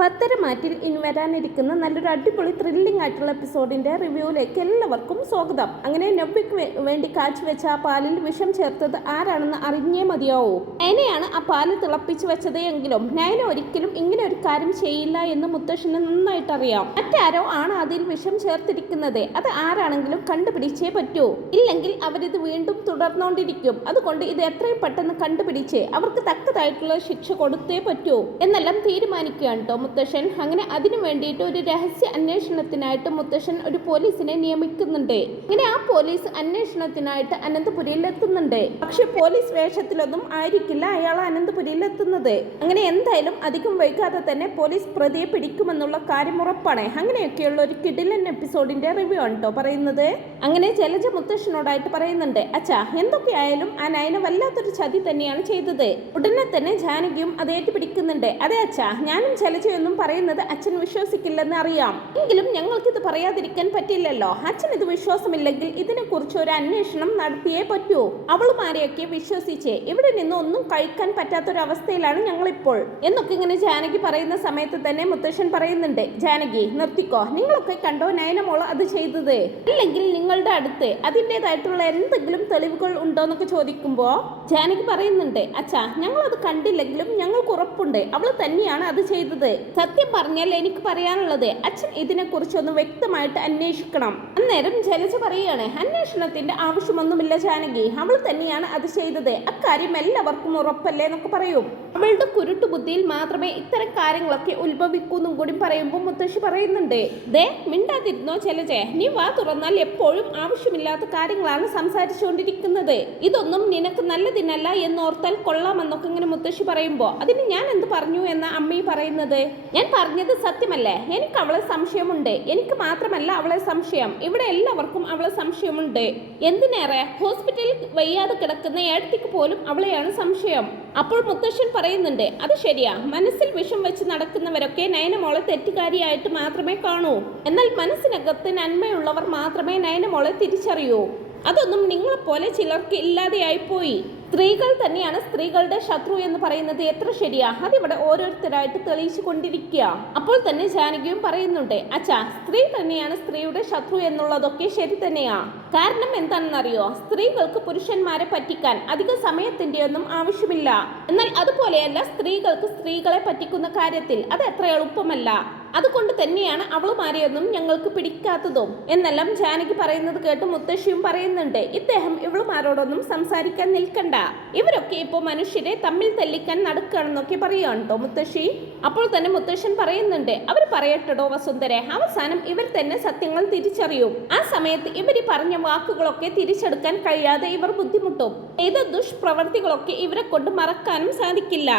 പത്തരമാറ്റിൽ ഇനി വരാനിരിക്കുന്ന നല്ലൊരു അടിപൊളി ത്രില്ലിംഗ് ആയിട്ടുള്ള എപ്പിസോഡിന്റെ റിവ്യൂവിലേക്ക് എല്ലാവർക്കും സ്വാഗതം. അങ്ങനെ നൊബിക്ക് വേണ്ടി കാഴ്ചവെച്ച ആ പാലിൽ വിഷം ചേർത്തത് ആരാണെന്ന് അറിഞ്ഞേ മതിയാവൂ. നയനയാണ് ആ പാൽ തിളപ്പിച്ചു വെച്ചത് എങ്കിലും നയന ഒരിക്കലും ഇങ്ങനെ ഒരു കാര്യം ചെയ്യില്ല എന്ന് മുത്തശ്ശന് നന്നായിട്ട് അറിയാം മറ്റാരോ ആണ് അതിൽ വിഷം ചേർത്തിരിക്കുന്നത്. അത് ആരാണെങ്കിലും കണ്ടുപിടിച്ചേ പറ്റൂ. ഇല്ലെങ്കിൽ അവരിത് വീണ്ടും തുടർന്നുകൊണ്ടിരിക്കും അതുകൊണ്ട് ഇത് എത്രയും പെട്ടെന്ന് കണ്ടുപിടിച്ച് അവർക്ക് തക്കതായിട്ടുള്ള ശിക്ഷ കൊടുത്തേ പറ്റൂ. എന്നെല്ലാം തീരുമാനിക്കുകയാണ് കേട്ടോ മുത്തശ്ശൻ. അങ്ങനെ അതിനു വേണ്ടിയിട്ട് ഒരു രഹസ്യ അന്വേഷണത്തിനായിട്ട് മുത്തശ്ശൻ ഒരു പോലീസിനെ നിയമിക്കുന്നുണ്ട്. അങ്ങനെ ആ പോലീസ് അന്വേഷണത്തിനായിട്ട് അനന്തപുരിയിൽ എത്തുന്നുണ്ട്. പക്ഷെ പോലീസ് വേഷത്തിലൊന്നും ആയിരിക്കില്ല അയാൾ അനന്തപുരിയിൽ എത്തുന്നത്. അങ്ങനെ എന്തായാലും അധികം വൈകാതെ തന്നെ പോലീസ് പ്രതിയെ പിടിക്കുമെന്നുള്ള കാര്യം ഉറപ്പാണ്. അങ്ങനെയൊക്കെയുള്ള ഒരു കിടിലൻ എപ്പിസോഡിന്റെ റിവ്യൂ ആണ് കേട്ടോ പറയുന്നത്. അങ്ങനെ ജലജ മുത്തശ്ശനോടായിട്ട് പറയുന്നുണ്ട് അച്ഛാ എന്തൊക്കെയായാലും ആ നയന വല്ലാത്തൊരു ചതി തന്നെയാണ് ചെയ്തത്. ഉടനെ തന്നെ ജാനകിയും അത് ഏറ്റുപിടിക്കുന്നുണ്ട്. അതെ അച്ഛാ ഞാനും ജലജയൊന്നും പറയുന്നത് അച്ഛൻ വിശ്വസിക്കില്ലെന്ന് അറിയാം. എങ്കിലും ഞങ്ങൾക്കിത് പറയാതിരിക്കാൻ പറ്റില്ലല്ലോ. അച്ഛൻ ഇത് വിശ്വാസമില്ലെങ്കിൽ ഇതിനെക്കുറിച്ച് ഒരു അന്വേഷണം നടത്തിയേ പറ്റൂ. അവളുമാരെയൊക്കെ വിശ്വസിച്ച്? ഇവിടെ നിന്ന് ഒന്നും കഴിക്കാൻ പറ്റാത്തൊരവസ്ഥയിലാണ് ഞങ്ങളിപ്പോൾ. എന്നൊക്കെ ഇങ്ങനെ ജാനകി പറയുന്ന സമയത്ത് തന്നെ മുത്തശ്ശൻ പറയുന്നുണ്ട്. ജാനകി നിർത്തിക്കോ. നിങ്ങളൊക്കെ കണ്ടോ നയനമോൾ അത് ചെയ്തത്? ഇല്ലെങ്കിൽ നിങ്ങളുടെ അടുത്ത് അതിന്റെതായിട്ടുള്ള എന്തെങ്കിലും തെളിവുകൾ ഉണ്ടോ എന്നൊക്കെ ചോദിക്കുമ്പോ ജാനകി പറയുന്നുണ്ട്. അച്ഛാ ഞങ്ങൾ അത് കണ്ടില്ലെങ്കിലും ഞങ്ങൾക്ക് ഉറപ്പുണ്ട്. അവൾ തന്നെയാണ് അത് ചെയ്തത്. സത്യം പറഞ്ഞാൽ എനിക്ക് പറയാനുള്ളത് അച്ഛൻ ഇതിനെക്കുറിച്ചൊന്ന് വ്യക്തമായിട്ട് അന്വേഷിക്കണം. അന്നേരം ജലജ പറയുകയാണ് അന്വേഷണത്തിന്റെ ആവശ്യമൊന്നുമില്ല ജാനകി. അവൾ തന്നെയാണ് അത് ചെയ്തത്. അക്കാര്യം എല്ലാവർക്കും ഉറപ്പല്ലേ എന്നൊക്കെ പറയും. അവളുടെ കുരുട്ടു ബുദ്ധിയിൽ മാത്രമേ ഇത്തരം കാര്യങ്ങളൊക്കെ ഉത്ഭവിക്കൂന്നും കൂടി പറയുമ്പോൾ മുത്തശ്ശി പറയുന്നുണ്ട്. ദേ മിണ്ടാതിരുന്നോ ചെലജെ നീ വാ തുറന്നാൽ എപ്പോഴും ആവശ്യമില്ലാത്ത കാര്യങ്ങളാണ് സംസാരിച്ചുകൊണ്ടിരിക്കുന്നത്. ഇതൊന്നും നിനക്ക് നല്ലതിനല്ല എന്നോർത്താൽ കൊള്ളാമെന്നൊക്കെ ഇങ്ങനെ മുത്തശ്ശി പറയുമ്പോൾ അതിന് ഞാൻ എന്ത് പറഞ്ഞു എന്ന അമ്മി പറയുന്നത്? ഞാൻ പറഞ്ഞത് സത്യമല്ലേ? എനിക്ക് അവളെ സംശയമുണ്ട്. എനിക്ക് മാത്രമല്ല അവളെ സംശയം. ഇവിടെ എല്ലാവർക്കും അവളെ സംശയമുണ്ട്. എന്തിനേറെ? ഹോസ്പിറ്റലിൽ വയ്യാതെ കിടക്കുന്ന ഏടത്തിക്ക് പോലും അവളെയാണ് സംശയം. അപ്പോൾ മുത്തശ്ശൻ പറയുന്നുണ്ട്. അത് ശരിയാ. മനസ്സിൽ വിഷം വെച്ച് നടക്കുന്നവരൊക്കെ നയനമോളെ തെറ്റുകാരിയായിട്ട് മാത്രമേ കാണൂ. എന്നാൽ മനസ്സിനകത്ത് നന്മയുള്ളവർ മാത്രമേ നയനമോളെ തിരിച്ചറിയൂ. അതൊന്നും നിങ്ങളെപ്പോലെ ചിലർക്ക് ഇല്ലാതെയായിപ്പോയി. സ്ത്രീകൾ തന്നെയാണ് സ്ത്രീകളുടെ ശത്രു എന്ന് പറയുന്നത് എത്ര ശരിയാ? അതിവിടെ ഓരോരുത്തരായിട്ട് തെളിയിച്ചു കൊണ്ടിരിക്കുക. അപ്പോൾ തന്നെ ജാനകിയും പറയുന്നുണ്ട് അച്ഛാ സ്ത്രീ തന്നെയാണ് സ്ത്രീയുടെ ശത്രു എന്നുള്ളതൊക്കെ ശരി തന്നെയാ. കാരണം എന്താണെന്നറിയോ? സ്ത്രീകൾക്ക് പുരുഷന്മാരെ പറ്റിക്കാൻ അധിക സമയത്തിന്റെ ഒന്നും ആവശ്യമില്ല. എന്നാൽ അതുപോലെയല്ല സ്ത്രീകൾക്ക് സ്ത്രീകളെ പറ്റിക്കുന്ന കാര്യത്തിൽ അത് എത്ര എളുപ്പമല്ല. അതുകൊണ്ട് തന്നെയാണ് അവളുമാരെയൊന്നും ഞങ്ങൾക്ക് പിടിക്കാത്തതും. എന്നെല്ലാം ജാനകി പറയുന്നത് കേട്ട് മുത്തശ്ശിയും പറയുന്നുണ്ട് ഇദ്ദേഹം ഇവളുമാരോടൊന്നും സംസാരിക്കാൻ നിൽക്കണ്ട. ഇവരൊക്കെ ഇപ്പോൾ മനുഷ്യരെ തമ്മിൽ തല്ലിക്കാൻ നടക്കുകയാണെന്നൊക്കെ പറയുകയാണ് മുത്തശ്ശി. അപ്പോൾ തന്നെ മുത്തശ്ശൻ പറയുന്നുണ്ട് അവർ പറയട്ടോ വസുന്ധരെ അവസാനം ഇവർ തന്നെ സത്യങ്ങൾ തിരിച്ചറിയും. ആ സമയത്ത് ഇവർ പറഞ്ഞ വാക്കുകളൊക്കെ തിരിച്ചെടുക്കാൻ കഴിയാതെ ഇവർ ബുദ്ധിമുട്ടും. ഏത് ദുഷ്പ്രവർത്തികളൊക്കെ ഇവരെ കൊണ്ട് മറക്കാനും സാധിക്കില്ല.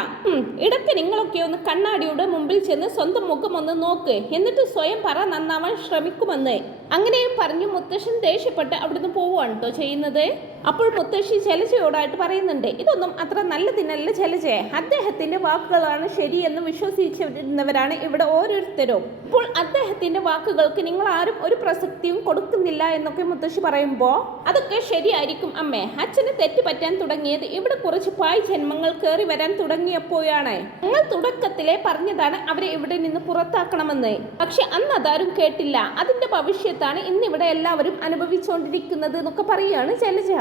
ഇടയ്ക്ക് നിങ്ങളൊക്കെ ഒന്ന് കണ്ണാടിയുടെ മുമ്പിൽ ചെന്ന് സ്വന്തം മുഖം ഒന്ന് നോക്ക്. എന്നിട്ട് സ്വയം പറ നന്നാവാൻ ശ്രമിക്കുമെന്ന്. അങ്ങനെയും പറഞ്ഞു മുത്തശ്ശൻ ദേഷ്യപ്പെട്ട് അവിടുന്ന് പോവുകയാണ് കേട്ടോ ചെയ്യുന്നത്. അപ്പോൾ മുത്തശ്ശി ശലജയോടായിട്ട് പറയുന്നുണ്ട് ഇതൊന്നും അത്ര നല്ലതിനല്ല ശലജയെ അദ്ദേഹത്തിന്റെ വാക്കുകളാണ് ശരിയെന്ന് വിശ്വസിച്ചിരുന്നവരാണ് ഇവിടെ ഓരോരുത്തരും. ഇപ്പോൾ അദ്ദേഹത്തിന്റെ വാക്കുകൾക്ക് നിങ്ങൾ ആരും ഒരു പ്രസക്തിയും കൊടുക്കുന്നില്ല എന്നൊക്കെ മുത്തശ്ശി പറയുമ്പോൾ അതൊക്കെ ശരിയായിരിക്കും അമ്മേ. അച്ഛന് തെറ്റ് പറ്റാൻ തുടങ്ങിയത് ഇവിടെ കുറച്ച് പായ് ജന്മങ്ങൾ കയറി വരാൻ തുടങ്ങിയപ്പോഴാണ്. ഞങ്ങൾ തുടക്കത്തിലെ പറഞ്ഞതാണ് അവരെ ഇവിടെ നിന്ന് പുറത്താക്കണമെന്ന്. പക്ഷെ അന്ന് അതാരും കേട്ടില്ല. അതിന്റെ ഭവിഷ്യത്താണ് ഇന്നിവിടെ എല്ലാവരും അനുഭവിച്ചുകൊണ്ടിരിക്കുന്നത് എന്നൊക്കെ പറയുകയാണ് ജലജ.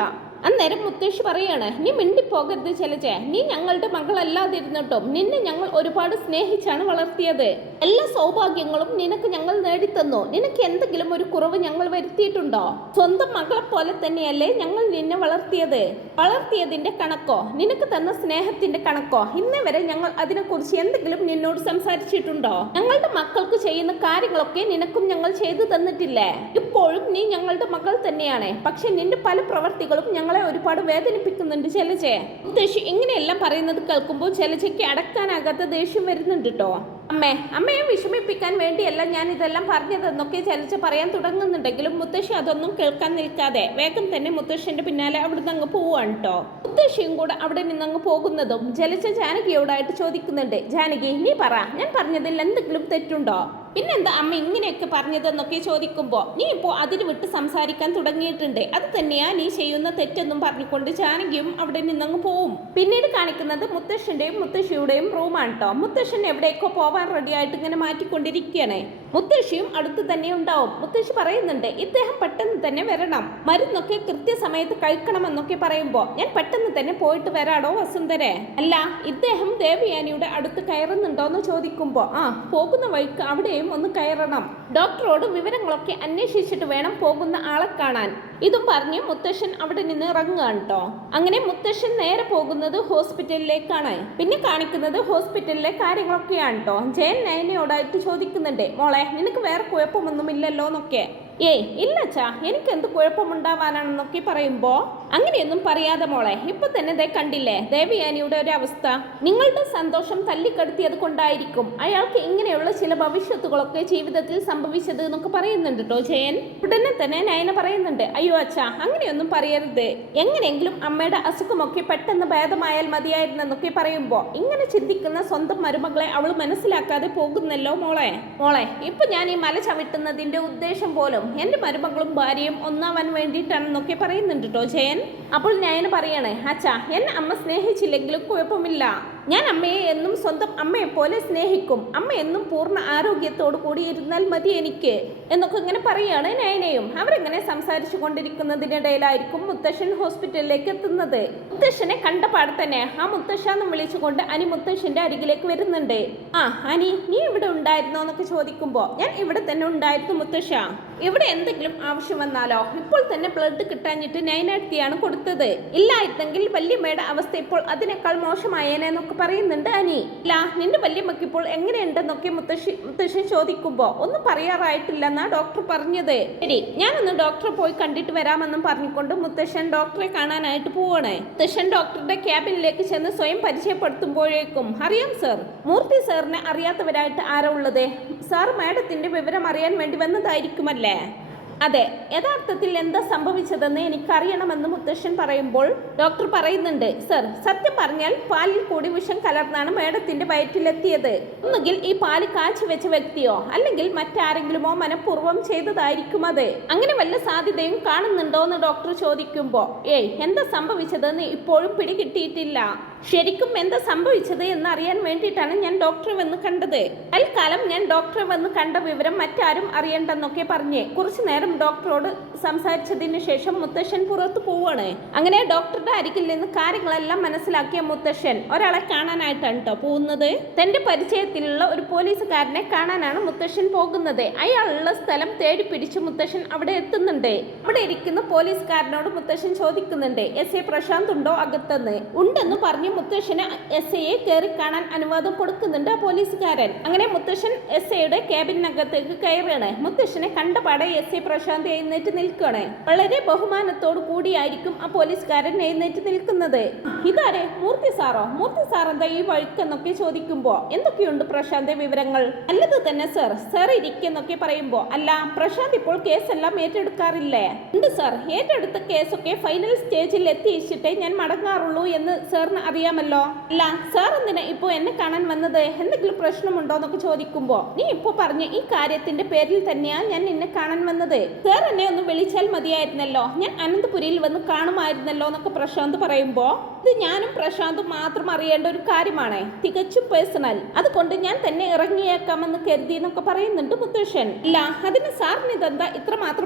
അന്നേരം മുത്തേഷ് പറയാണ് നീ മിണ്ടിപ്പോകരുത് ജലജ നീ ഞങ്ങളുടെ മകളല്ലാതിരുന്നിട്ടും. നിന്നെ ഞങ്ങൾ ഒരുപാട് സ്നേഹിച്ചാണ് വളർത്തിയത്. എല്ലാ സൗഭാഗ്യങ്ങളും നിനക്ക് ഞങ്ങൾ നേടിത്തന്നു. നിനക്ക് എന്തെങ്കിലും ഒരു കുറവ് ഞങ്ങൾ വരുത്തിയിട്ടുണ്ടോ? സ്വന്തം മകളെ പോലെ തന്നെയല്ലേ ഞങ്ങൾ നിന്നെ വളർത്തിയത്? വളർത്തിയതിന്റെ കണക്കോ? നിനക്ക് തന്ന സ്നേഹത്തിന്റെ കണക്കോ? ഇന്നേ വരെ ഞങ്ങൾ അതിനെക്കുറിച്ച് എന്തെങ്കിലും നിന്നോട് സംസാരിച്ചിട്ടുണ്ടോ? ഞങ്ങളുടെ മക്കൾക്ക് ചെയ്യുന്ന കാര്യങ്ങളൊക്കെ നിനക്കും ഞങ്ങൾ ചെയ്തു തന്നിട്ടില്ലേ? ഇപ്പോഴും നീ ഞങ്ങളുടെ മകൾ തന്നെയാണ്. പക്ഷെ നിന്റെ പല പ്രവർത്തികളും ഞങ്ങളെ ഒരുപാട് വേദനിപ്പിക്കുന്നുണ്ട് ചെലജെ ദേഷ്യം ഇങ്ങനെയെല്ലാം പറയുന്നത് കേൾക്കുമ്പോൾ ചെലചയ്ക്ക് അടക്കാനാകാത്ത ദേഷ്യം വരുന്നുണ്ട് കേട്ടോ അമ്മേ അമ്മയെ വിഷമിപ്പിക്കാൻ വേണ്ടിയല്ല ഞാൻ ഇതെല്ലാം പറഞ്ഞതെന്നൊക്കെ ചലിച്ച് പറയാൻ തുടങ്ങുന്നുണ്ടെങ്കിലും മുത്തശ്ശി അതൊന്നും കേൾക്കാൻ നിൽക്കാതെ വേഗം തന്നെ മുത്തശ്ശിന്റെ പിന്നാലെ അവിടുന്ന് അങ്ങ് പോവാണ് കേട്ടോ മുത്തശ്ശിയും കൂടെ അവിടെ നിന്ന് അങ്ങ് പോകുന്നതും ജലച്ച ജാനകിയോടായിട്ട് ചോദിക്കുന്നുണ്ട്. ജാനകി നീ പറ ഞാൻ പറഞ്ഞതിൽ എന്തെങ്കിലും തെറ്റുണ്ടോ? പിന്നെന്താ അമ്മ ഇങ്ങനെയൊക്കെ പറഞ്ഞതെന്നൊക്കെ ചോദിക്കുമ്പോൾ നീ ഇപ്പോൾ അതിന് വിട്ട് സംസാരിക്കാൻ തുടങ്ങിയിട്ടുണ്ട്. അത് തന്നെയാ നീ ചെയ്യുന്ന തെറ്റെന്നും പറഞ്ഞുകൊണ്ട് ജാനകിയും അവിടെ നിന്നങ്ങ് പോവും. പിന്നീട് കാണിക്കുന്നത് മുത്തശ്ശന്റെയും മുത്തശ്ശിയുടെയും റൂമാണ് കേട്ടോ മുത്തശ്ശൻ എവിടേക്കോ പോവാൻ റെഡി ആയിട്ട് ഇങ്ങനെ മാറ്റിക്കൊണ്ടിരിക്കുകയാണ് മുത്തശ്ശിയും അടുത്ത് തന്നെ ഉണ്ടാവും. മുത്തശ്ശി പറയുന്നുണ്ട് ഇദ്ദേഹം പെട്ടെന്ന് തന്നെ വരണം. മരുന്നൊക്കെ കൃത്യസമയത്ത് കഴിക്കണമെന്നൊക്കെ പറയുമ്പോൾ ഞാൻ പെട്ടെന്ന് തന്നെ പോയിട്ട് വരാടോ വസുന്ധരെ? അല്ല ഇദ്ദേഹം ദേവയാനിയുടെ അടുത്ത് കയറുന്നുണ്ടോ എന്ന് ചോദിക്കുമ്പോൾ ആ പോകുന്ന വഴിക്ക് അവിടെയും ഒന്ന് കയറണം. ഡോക്ടറോട് വിവരങ്ങളൊക്കെ അന്വേഷിച്ചിട്ട് വേണം പോകുന്ന ആളെ കാണാൻ. ഇതും പറഞ്ഞ് മുത്തശ്ശൻ അവിടെ നിന്ന് ഇറങ്ങുകയാണ് കേട്ടോ. അങ്ങനെ മുത്തശ്ശൻ നേരെ പോകുന്നത് ഹോസ്പിറ്റലിലേക്കാണ്. പിന്നെ കാണിക്കുന്നത് ഹോസ്പിറ്റലിലെ കാര്യങ്ങളൊക്കെയാണ് കേട്ടോ. ജയൻ നയനയോടായിട്ട് ചോദിക്കുന്നുണ്ട് മോളെ നിനക്ക് വേറെ കുഴപ്പമൊന്നുമില്ലല്ലോ എന്നൊക്കെ ഏയ് ഇല്ലച്ചാ എനിക്ക് എന്ത് കുഴപ്പമുണ്ടാവാനാണെന്നൊക്കെ പറയുമ്പോ അങ്ങനെയൊന്നും പറയാതെ മോളെ ഇപ്പൊ തന്നെ ദേ കണ്ടില്ലേ ദേവയാനിയുടെ ഒരു അവസ്ഥ നിങ്ങളുടെ സന്തോഷം തല്ലിക്കടുത്തിയത് കൊണ്ടായിരിക്കും അയാൾക്ക് ഇങ്ങനെയുള്ള ചില ഭവിഷ്യത്തുകളൊക്കെ ജീവിതത്തിൽ സംഭവിച്ചത് എന്നൊക്കെ പറയുന്നുണ്ട് കേട്ടോ ജയൻ. ഉടനെ തന്നെ നയന പറയുന്നുണ്ട് അയ്യോ അച്ഛാ അങ്ങനെയൊന്നും പറയരുത്. എങ്ങനെയെങ്കിലും അമ്മയുടെ അസുഖമൊക്കെ പെട്ടെന്ന് ഭേദമായാൽ മതിയായിരുന്നെന്നൊക്കെ പറയുമ്പോ ഇങ്ങനെ ചിന്തിക്കുന്ന സ്വന്തം മരുമകളെ അവൾ മനസ്സിലാക്കാതെ പോകുന്നല്ലോ മോളെ. മോളെ ഇപ്പൊ ഞാൻ ഈ മല ചവിട്ടുന്നതിന്റെ ഉദ്ദേശം പോലും എന്റെ മരുമകളും ഭാര്യയും ഒന്നാവാൻ വേണ്ടിയിട്ടാണെന്നൊക്കെ പറയുന്നുണ്ട് കേട്ടോ ജയൻ. അപ്പോൾ ഞാൻ പറയണേ അച്ഛാ എന്നെ അമ്മ സ്നേഹിച്ചില്ലെങ്കിലും കുഴപ്പമില്ല. ഞാൻ അമ്മയെ എന്നും സ്വന്തം അമ്മയെ പോലെ സ്നേഹിക്കും. അമ്മ എന്നും പൂർണ ആരോഗ്യത്തോടു കൂടി ഇരുന്നാൽ മതി എനിക്ക് എന്നൊക്കെ ഇങ്ങനെ പറയുകയാണ് നയനയും. അവരിങ്ങനെ സംസാരിച്ചു കൊണ്ടിരിക്കുന്നതിനിടയിലായിരിക്കും മുത്തശ്ശൻ ഹോസ്പിറ്റലിലേക്ക് എത്തുന്നത്. മുത്തശ്ശനെ കണ്ട പാടെ തന്നെ ആ മുത്തശ്ശ എന്ന് വിളിച്ചുകൊണ്ട് അനി മുത്തശ്ശന്റെ അരികിലേക്ക് വരുന്നുണ്ട്. ആ അനി നീ ഇവിടെ ഉണ്ടായിരുന്നോ? എന്നൊക്കെ ചോദിക്കുമ്പോ ഞാൻ ഇവിടെ തന്നെ ഉണ്ടായിരുന്നു മുത്തശ്ശ. ഇവിടെ എന്തെങ്കിലും ആവശ്യം വന്നാലോ? ഇപ്പോൾ തന്നെ ബ്ലഡ് കിട്ടാഞ്ഞിട്ട് നൈനാഴ്ത്തിയാണ് കൊടുത്തത് ഇല്ലായിരുന്നെങ്കിൽ വല്യമ്മയുടെ അവസ്ഥ ഇപ്പോൾ അതിനേക്കാൾ മോശമായേനെന്നൊക്കെ പറയുന്നുണ്ട് അനി. ഇല്ല നിന്റെ വല്യമ്മക്ക് ഇപ്പോൾ എങ്ങനെയുണ്ടെന്നൊക്കെ മുത്തശ്ശി മുത്തശ്ശൻ ചോദിക്കുമ്പോ ഒന്നും പറയാറായിട്ടില്ലെന്നാ ഡോക്ടർ പറഞ്ഞത്. ശരി ഞാനൊന്ന് ഡോക്ടറെ പോയി കണ്ടിട്ട് വരാമെന്നും പറഞ്ഞുകൊണ്ട് മുത്തശ്ശൻ ഡോക്ടറെ കാണാനായിട്ട് പോവാണ്. മുത്തശ്ശൻ ഡോക്ടറുടെ ക്യാബിനിലേക്ക് ചെന്ന് സ്വയം പരിചയപ്പെടുത്തുമ്പോഴേക്കും അറിയാം സർ മൂർത്തി സാറിനെ അറിയാത്തവരായിട്ട് ആരാ ഉള്ളത്? സാർ മാഡത്തിന്റെ വിവരം അറിയാൻ വേണ്ടി വന്നതായിരിക്കുമല്ലേ? അതെ യഥാർത്ഥത്തിൽ എന്താ സംഭവിച്ചതെന്ന് എനിക്കറിയണമെന്ന് മുത്തശ്ശൻ പറയുമ്പോൾ ഡോക്ടർ പറയുന്നുണ്ട് സർ സത്യം പറഞ്ഞാൽ പാലിൽ കൂടി വിഷം കലർന്നാണ് മേഡത്തിന്റെ വയറ്റിലെത്തിയത്. ഒന്നുകിൽ ഈ പാൽ കാഴ്ചവെച്ച വ്യക്തിയോ അല്ലെങ്കിൽ മറ്റാരെങ്കിലുമോ മനഃപൂർവം ചെയ്തതായിരിക്കും അത്. അങ്ങനെ വല്ല സാധ്യതയും കാണുന്നുണ്ടോ? എന്ന് ഡോക്ടർ ചോദിക്കുമ്പോൾ ഏയ് എന്താ സംഭവിച്ചതെന്ന് ഇപ്പോഴും പിടികിട്ടിയിട്ടില്ല. ശരിക്കും എന്താ സംഭവിച്ചത് എന്ന് അറിയാൻ വേണ്ടിയിട്ടാണ് ഞാൻ ഡോക്ടറെ വന്ന് കണ്ടത്. തൽക്കാലം ഞാൻ ഡോക്ടറെ വന്ന് കണ്ട വിവരം മറ്റാരും അറിയണ്ടെന്നൊക്കെ പറഞ്ഞേ കുറച്ചു നേരം ഡോക്ടറോട് സംസാരിച്ചതിന് ശേഷം മുത്തശ്ശൻ പുറത്തു പോവാണ്. അങ്ങനെ ഡോക്ടറുടെ അരികിൽ നിന്ന് കാര്യങ്ങളെല്ലാം മനസ്സിലാക്കിയ മുത്തശ്ശൻ ഒരാളെ കാണാനായിട്ടാണ് കേട്ടോ പോകുന്നത്. തന്റെ പരിചയത്തിലുള്ള ഒരു പോലീസുകാരനെ കാണാനാണ് മുത്തശ്ശൻ പോകുന്നത്. അയാളുള്ള സ്ഥലം തേടി പിടിച്ച് മുത്തശ്ശൻ അവിടെ എത്തുന്നുണ്ട്. അവിടെ ഇരിക്കുന്ന പോലീസുകാരനോട് മുത്തശ്ശൻ ചോദിക്കുന്നുണ്ട് എസ്. എ. പ്രശാന്ത് ഉണ്ടോ അകത്തെന്ന്? ഉണ്ടെന്ന് പറഞ്ഞ് മുത്തശ്ശന് എസ് ഐയെ കയറി കാണാൻ അനുവാദം കൊടുക്കുന്നുണ്ട് പോലീസുകാരൻ. അങ്ങനെ മുത്തശ്ശൻ എസ് ഐയുടെ ക്യാബിനകത്തേക്ക് കയറുകയാണ്. മുത്തശ്ശനെ കണ്ടപാടെ എസ് ഐ പ്രശാന്ത് എഴുന്നേറ്റ് നിൽക്കുകയാണ്. വളരെ ബഹുമാനത്തോടു കൂടിയായിരിക്കും ആ പോലീസുകാരൻ എഴുന്നേറ്റ് നിൽക്കുന്നത്. ഇതാരെ? മൂർത്തി സാറോ? മൂർത്തി സാർ എന്താ ഈ വഴിക്കെന്നൊക്കെ ചോദിക്കുമ്പോ എന്തൊക്കെയുണ്ട് പ്രശാന്ത് വിവരങ്ങൾ? നല്ലത് തന്നെ സർ സർ ഇരിക്കെന്നൊക്കെ പറയുമ്പോ അല്ല പ്രശാന്ത് ഇപ്പോൾ കേസെല്ലാം ഏറ്റെടുക്കാറില്ലേ? ഉണ്ട് സർ ഏറ്റെടുത്ത കേസൊക്കെ ഫൈനൽ സ്റ്റേജിൽ എത്തിച്ചിട്ടേ ഞാൻ മടങ്ങാറുള്ളൂ എന്ന് സാറിന് അറിയാമല്ലോ? അല്ല സാർ എന്തിനാ ഇപ്പൊ എന്നെ കാണാൻ വന്നത്? എന്തെങ്കിലും പ്രശ്നമുണ്ടോ എന്നൊക്കെ ചോദിക്കുമ്പോ നീ ഇപ്പൊ പറഞ്ഞ ഈ കാര്യത്തിന്റെ പേരിൽ തന്നെയാ ഞാൻ നിന്നെ കാണാൻ വന്നത്. സാർ എന്നെ ഒന്ന് വിളിച്ചാൽ മതിയായിരുന്നല്ലോ. ഞാൻ അനന്തപുരിയിൽ വന്ന് കാണുമായിരുന്നല്ലോ എന്നൊക്കെ പ്രശാന്ത് പറയുമ്പോ ഇത് ഞാനും പ്രശാന്തും മാത്രം അറിയേണ്ട ഒരു കാര്യമാണേ. തികച്ചും പേഴ്സണൽ അതുകൊണ്ട് ഞാൻ തന്നെ ഇറങ്ങിയേക്കാമെന്ന് കരുതി എന്നൊക്കെ പറയുന്നുണ്ട് മുത്തശ്ശൻ. ഇല്ല അതിന് സാറിന് ഇതെന്താ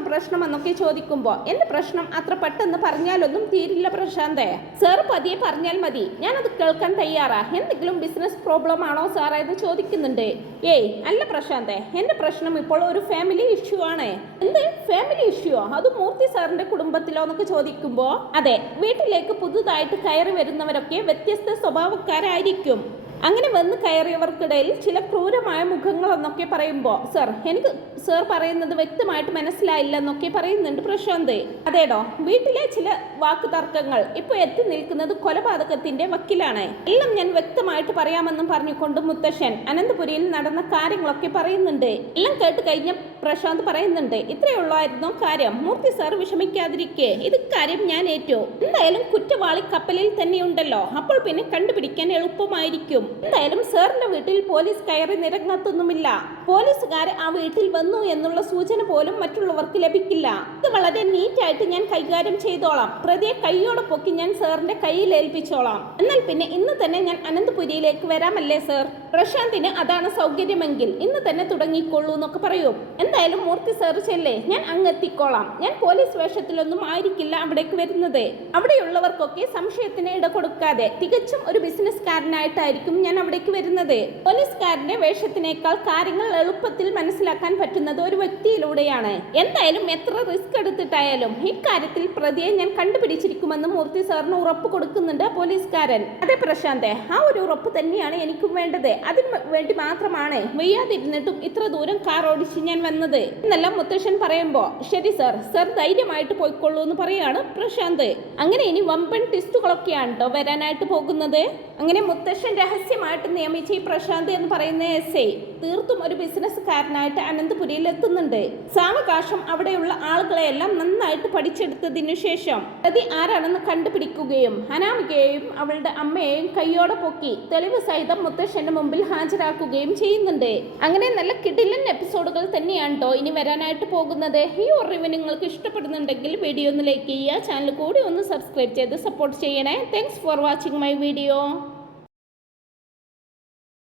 പ്രശ്നം എന്നൊക്കെ ചോദിക്കുമ്പോ? എന്റെ പ്രശ്നം അത്ര പെട്ടെന്ന് പറഞ്ഞാലൊന്നും തീരില്ല പ്രശാന്തേ. സാർ പതിയെ പറഞ്ഞാൽ മതി. ഞാനത് കേൾക്കാൻ തയ്യാറാ. എന്തെങ്കിലും ബിസിനസ് പ്രോബ്ലം ആണോ സാറേ എന്ന് ചോദിക്കുന്നുണ്ട്. ഏയ് അല്ല പ്രശാന്തേ എന്റെ പ്രശ്നം ഇപ്പോൾ ഒരു ഫാമിലി ഇഷ്യൂ ആണ്. എന്ത്? ഫാമിലി ഇഷ്യൂ അത് മൂർത്തി സാറിന്റെ കുടുംബത്തിലോ എന്നൊക്കെ ചോദിക്കുമ്പോ? അതെ വീട്ടിലേക്ക് പുതുതായിട്ട് കയറി വരുന്നവരൊക്കെ വ്യത്യസ്ത സ്വഭാവക്കാരായിരിക്കും. അങ്ങനെ വന്ന് കയറിയവർക്കിടയിൽ ചില ക്രൂരമായ മുഖങ്ങളെന്നൊക്കെ പറയുമ്പോൾ സർ എനിക്ക് സർ പറയുന്നത് വ്യക്തമായിട്ട് മനസ്സിലായില്ല എന്നൊക്കെ പറയുന്നുണ്ട് പ്രശാന്ത്. അതേടോ വീട്ടിലെ ചില വാക്ക് തർക്കങ്ങൾ ഇപ്പോൾ എത്തി നിൽക്കുന്നത് കൊലപാതകത്തിന്റെ വക്കിലാണ്. എല്ലാം ഞാൻ വ്യക്തമായിട്ട് പറയാമെന്നും പറഞ്ഞുകൊണ്ട് മുത്തശ്ശൻ അനന്തപുരിയിൽ നടന്ന കാര്യങ്ങളൊക്കെ പറയുന്നുണ്ട്. എല്ലാം കേട്ട് കഴിഞ്ഞ പ്രശാന്ത് പറയുന്നുണ്ട് ഇത്രയേ ഉള്ളായിരുന്നു കാര്യം. മൂർത്തി സർ വിഷമിക്കാതിരിക്കെ. ഇത് കാര്യം ഞാൻ ഏറ്റു. എന്തായാലും കുറ്റവാളി കപ്പലിൽ തന്നെയുണ്ടല്ലോ. അപ്പോൾ പിന്നെ കണ്ടുപിടിക്കാൻ എളുപ്പമായിരിക്കും. എന്തായാലും സാറിന്റെ വീട്ടിൽ പോലീസ് കയറി നിരങ്ങത്തൊന്നുമില്ല. പോലീസുകാർ ആ വീട്ടിൽ വന്നു എന്നുള്ള സൂചന പോലും മറ്റുള്ളവർക്ക് ലഭിക്കില്ല. ഇത് വളരെ നീറ്റായിട്ട് ഞാൻ കൈകാര്യം ചെയ്തോളാം. പ്രതിയെ കൈയോടെ പൊക്കി ഞാൻ സാറിന്റെ കയ്യിൽ ഏൽപ്പിച്ചോളാം. എന്നാൽ പിന്നെ ഇന്ന് തന്നെ ഞാൻ അനന്തപുരിയിലേക്ക് വരാമല്ലേ സർ? പ്രശാന്തിന് അതാണ് സൗകര്യമെങ്കിൽ ഇന്ന് തന്നെ തുടങ്ങിക്കൊള്ളൂ എന്നൊക്കെ പറയൂ. എന്തായാലും മൂർത്തി സാർ ചെല്ലേ? ഞാൻ അങ്ങ് എത്തിക്കോളാം. ഞാൻ പോലീസ് വേഷത്തിലൊന്നും ആയിരിക്കില്ല അവിടേക്ക് വരുന്നത്. അവിടെയുള്ളവർക്കൊക്കെ സംശയത്തിന് ഇട കൊടുക്കാതെ തികച്ചും ഒരു ബിസിനസ്സുകാരനായിട്ടായിരിക്കും ഞാൻ അവിടേക്ക് വരുന്നത്. പോലീസുകാരന്റെ വേഷത്തിനേക്കാൾ കാര്യങ്ങൾ എളുപ്പത്തിൽ മനസ്സിലാക്കാൻ പറ്റുന്നത് ഒരു വ്യക്തിയിലൂടെയാണ്. എന്തായാലും എത്ര റിസ്ക് എടുത്തിട്ടായാലും ഇക്കാര്യത്തിൽ പ്രതിയെ ഞാൻ കണ്ടുപിടിച്ചിരിക്കുമെന്ന് മൂർത്തി സാറിന് ഉറപ്പ് കൊടുക്കുന്നുണ്ട് പോലീസുകാരൻ. അതെ പ്രശാന്തെ ആ ഒരു ഉറപ്പ് തന്നെയാണ് എനിക്കും വേണ്ടത്. അതിന് വേണ്ടി മാത്രമാണ് വയ്യാതിരുന്നിട്ടും ഇത്ര ദൂരം കാർ ഓടിച്ച് ഞാൻ വന്നത്. എന്നെല്ലാം മുത്തശ്ശൻ പറയുമ്പോ ശരി സർ സർ ധൈര്യമായിട്ട് പോയിക്കൊള്ളൂ എന്ന് പറയാണ് പ്രശാന്ത്. അങ്ങനെ ഇനി വമ്പൻ ടെസ്റ്റുകളൊക്കെയാണ് കേട്ടോ വരാനായിട്ട് പോകുന്നത്? അങ്ങനെ മുത്തശ്ശൻ രഹസ്യമായിട്ട് നിയമിച്ച ഈ പ്രശാന്ത് എന്ന് പറയുന്ന എസ് ഐ തീർത്തും ഒരു ബിസിനസ്സുകാരനായിട്ട് അനന്തപുരിയിൽ എത്തുന്നുണ്ട്. സാവകാശം അവിടെയുള്ള ആളുകളെയെല്ലാം നന്നായിട്ട് പഠിച്ചെടുത്തതിനു ശേഷം പ്രതി ആരാണെന്ന് കണ്ടുപിടിക്കുകയും അനാമികയെയും അവളുടെ അമ്മയെയും കൈയോടെ പൊക്കി തെളിവ് സഹിതം മുത്തശ്ശന്റെ മുമ്പിൽ ഹാജരാക്കുകയും ചെയ്യുന്നുണ്ട്. അങ്ങനെ നല്ല കിടിലൻ എപ്പിസോഡുകൾ തന്നെയാണ് ഇനി വരാനായിട്ട് പോകുന്നത്. ഈ ഒറിവ് നിങ്ങൾക്ക് ഇഷ്ടപ്പെടുന്നുണ്ടെങ്കിൽ വീഡിയോ ഒന്ന് ലൈക്ക് ചെയ്യുക ചാനൽ കൂടി ഒന്ന് സബ്സ്ക്രൈബ് ചെയ്ത് സപ്പോർട്ട് ചെയ്യണേ. Thanks for watching my video